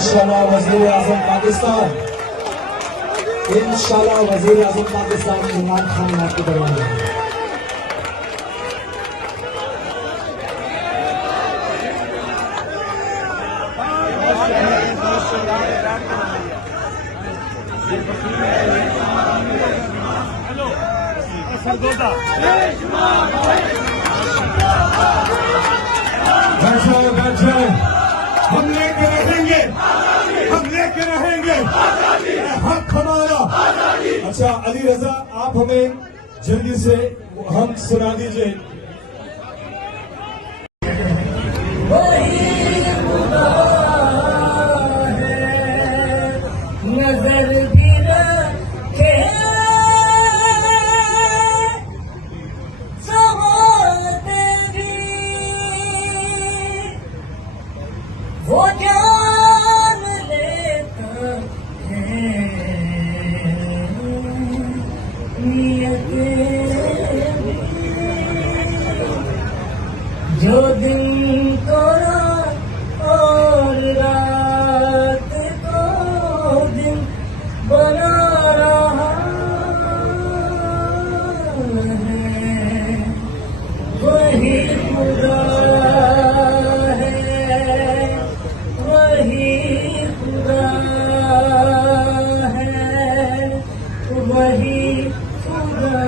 इंशाल्लाह वज़ीर आज़म पाकिस्तान, इंशाल्लाह वज़ीर आज़म पाकिस्तान इमरान खान आपको करवाएंगे। बैठे हम लेके रहेंगे, हम लेके रहेंगे हक हमारा। अच्छा अली रजा, आप हमें जल्दी से हम सुना दीजिए। नजर गिरा के वो जान लेता है जो दिन को रात और रात को दिन बना रहा है वही खुदा वही खुदा वही खुदा।